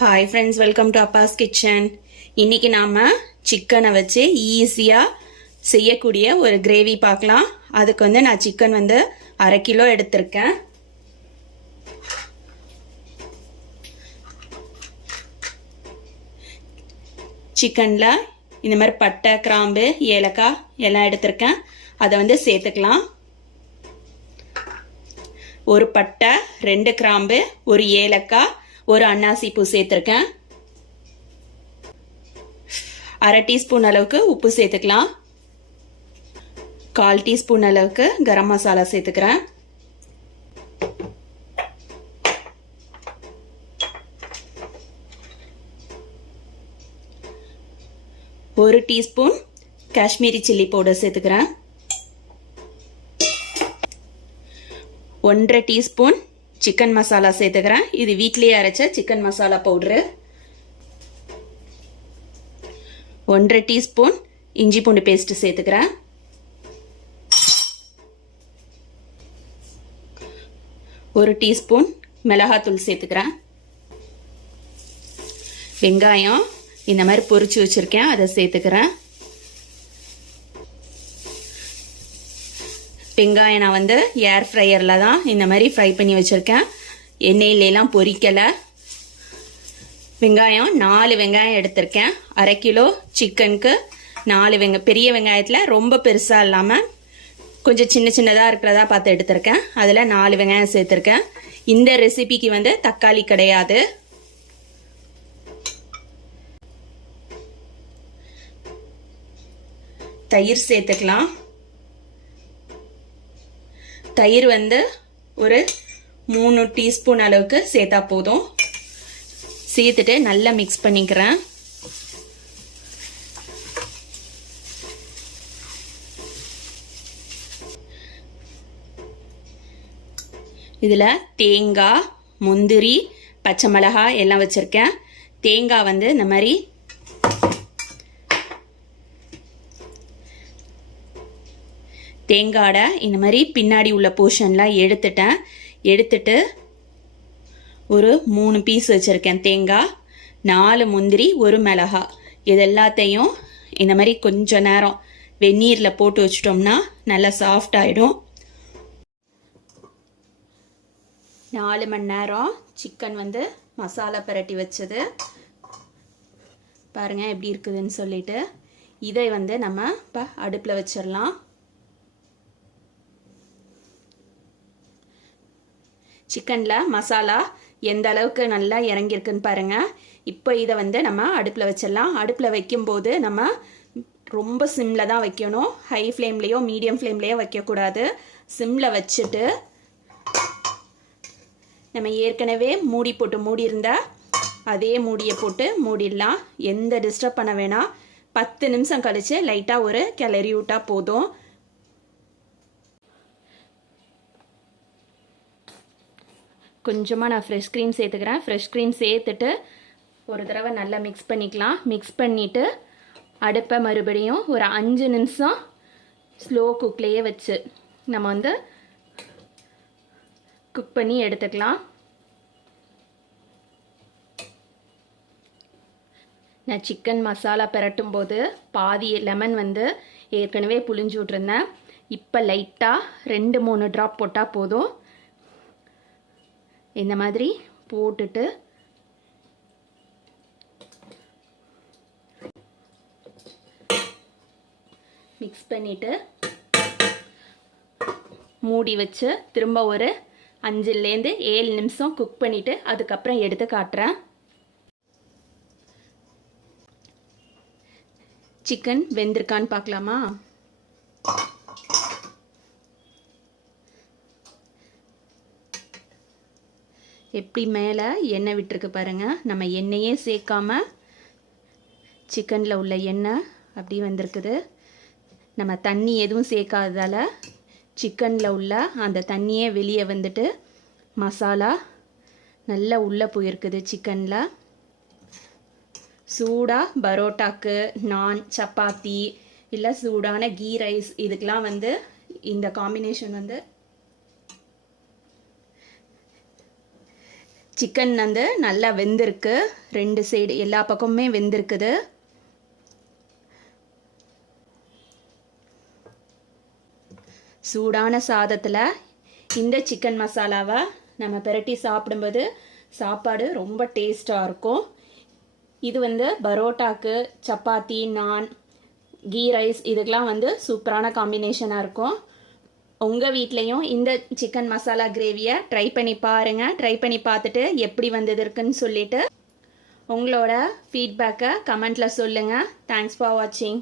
Hi friends, welcome to Abbas kitchen. இன்னைக்கு நாம சிக்கனை வச்சு ஈஸியாக செய்யக்கூடிய ஒரு கிரேவி பார்க்கலாம். அதுக்கு நான் சிக்கன் 1/2 கிலோ எடுத்திருக்கேன். சிக்கனில் இந்த மாதிரி பட்டை, கிராம்பு, ஏலக்காய் எல்லாம் எடுத்திருக்கேன். அதை சேர்த்துக்கலாம். ஒரு பட்டை, 2 கிராம்பு, ஒரு ஏலக்காய், ஒரு அன்னாசி பூ சேர்த்துருக்கேன். 1/2 டீஸ்பூன் அளவுக்கு உப்பு சேர்த்துக்கலாம். 1/4 டீஸ்பூன் அளவுக்கு கரம் மசாலா சேர்த்துக்கிறேன். ஒரு டீஸ்பூன் காஷ்மீரி சில்லி பவுடர் சேர்த்துக்கிறேன். 1/2 டீஸ்பூன் சிக்கன் மசாலா சேர்த்துக்கிறேன். இது வீட்லயே அரைச்ச சிக்கன் மசாலா பவுடரு. 1/2 டீஸ்பூன் இஞ்சி பூண்டு பேஸ்ட் சேர்த்துக்கிறேன். 1 டீஸ்பூன் மிளகாத்தூள் சேர்த்துக்கிறேன். வெங்காயம் இந்த மாதிரி பொரிச்சு வச்சிருக்கேன், அதை சேர்த்துக்கிறேன். வெங்காயம் நான் ஏர் ஃப்ரையரில் தான் இந்த மாதிரி ஃப்ரை பண்ணி வச்சுருக்கேன். எண்ணெயிலெலாம் பொரிக்கலை. வெங்காயம் 4 வெங்காயம் எடுத்திருக்கேன். 1/2 கிலோ சிக்கனுக்கு 4 பெரிய வெங்காயத்தில் ரொம்ப பெருசாக இல்லாமல் கொஞ்சம் சின்ன சின்னதாக இருக்கிறதா பார்த்து எடுத்திருக்கேன். அதில் 4 வெங்காயம் சேர்த்துருக்கேன். இந்த ரெசிபிக்கு தக்காளி கிடையாது. தயிர் சேர்த்துக்கலாம். தயிர் ஒரு 3 டீஸ்பூன் அளவுக்கு சேர்த்தா போதும். சேர்த்துட்டு நல்லா மிக்ஸ் பண்ணிக்கிறேன். இதில் தேங்காய், முந்திரி, பச்சை மிளகாய் எல்லாம் வச்சுருக்கேன். தேங்காய் இந்த மாதிரி தேங்காயோட இந்த மாதிரி பின்னாடி உள்ள போர்ஷன்லாம் எடுத்துட்டு ஒரு 3 பீஸ் வச்சுருக்கேன் தேங்காய், 4 முந்திரி, 1 மிளகாய். இது எல்லாத்தையும் இந்த மாதிரி கொஞ்ச நேரம் வெந்நீரில் போட்டு வச்சிட்டோம்னா நல்லா சாஃப்ட் ஆகிடும். 4 மணி நேரம் சிக்கன் மசாலா பரட்டி வச்சது பாருங்கள் எப்படி இருக்குதுன்னு சொல்லிட்டு. இதை நம்ம இப்போ அடுப்பில் வச்சிடலாம். சிக்கனில் மசாலா எந்த அளவுக்கு நல்லா இறங்கியிருக்குன்னு பாருங்கள். இப்போ இதை நம்ம அடுப்பில் வச்சிடலாம். அடுப்பில் வைக்கும்போது நம்ம ரொம்ப சிம்மில் தான் வைக்கணும். ஹை ஃப்ளேம்லேயோ மீடியம் ஃப்ளேம்லேயோ வைக்கக்கூடாது. சிம்மில் வச்சுட்டு நம்ம ஏற்கனவே மூடி போட்டு மூடியிருந்தால் அதே மூடியை போட்டு மூடிடலாம். எந்த டிஸ்டர்ப் பண்ண வேணாம். 10 நிமிஷம் கழித்து லைட்டாக ஒரு கிளறி விட்டால் போதும். கொஞ்சமாக நான் ஃப்ரெஷ் க்ரீம் சேர்த்துக்கிறேன். ஃப்ரெஷ் க்ரீம் சேர்த்துட்டு ஒரு தடவை நல்லா மிக்ஸ் பண்ணிக்கலாம். மிக்ஸ் பண்ணிவிட்டு அடுப்பை மறுபடியும் ஒரு 5 நிமிஷம் ஸ்லோ குக்லேயே வச்சு நம்ம குக் பண்ணி எடுத்துக்கலாம். நான் சிக்கன் மசாலா பிரட்டும் போது பாதி லெமன் ஏற்கனவே புளிஞ்சு விட்ருந்தேன். இப்போ லைட்டாக 2-3 ட்ராப் போட்டால் போதும். இந்த மாதிரி போட்டுட்டு மிக்ஸ் பண்ணிவிட்டு மூடி வச்சு திரும்ப ஒரு 5லேருந்து 7 நிமிஷம் குக் பண்ணிவிட்டு அதுக்கப்புறம் எடுத்து காட்டுறேன். சிக்கன் வெந்திருக்கான்னு பார்க்கலாமா? எப்படி மேலே எண்ணெய் விட்டுருக்கு பாருங்கள். நம்ம எண்ணெயே சேர்க்காம சிக்கனில் உள்ள எண்ணெய் அப்படி வந்திருக்குது. நம்ம தண்ணி எதுவும் சேர்க்காததால் சிக்கனில் உள்ள அந்த தண்ணியே வெளியே மசாலா நல்லா உள்ளே போயிருக்குது. சிக்கனில் சூடாக பரோட்டாக்கு, நான், சப்பாத்தி இல்லை சூடான கீ ரைஸ் இதுக்கெலாம் இந்த காம்பினேஷன் சிக்கன் வந்து நல்லா வெந்திருக்கு, 2 சைடு எல்லா பக்கமுமே வெந்திருக்குது. சூடான சாதத்தில் இந்த சிக்கன் மசாலாவை நம்ம பிரட்டி சாப்பிடும்போது சாப்பாடு ரொம்ப டேஸ்ட்டாக இருக்கும். இது வந்து பரோட்டாக்கு, சப்பாத்தி, நான், கீ ரைஸ் இதுக்கெலாம் வந்து சூப்பரான காம்பினேஷனாக இருக்கும். உங்கள் வீட்லேயும் இந்த சிக்கன் மசாலா கிரேவியை ட்ரை பண்ணி பாருங்கள். ட்ரை பண்ணி பார்த்துட்டு எப்படி வந்தது இருக்குன்னு சொல்லிவிட்டு உங்களோட ஃபீட்பேக்கை கமெண்ட்டில் சொல்லுங்கள். தேங்க்ஸ் ஃபார் வாட்சிங்.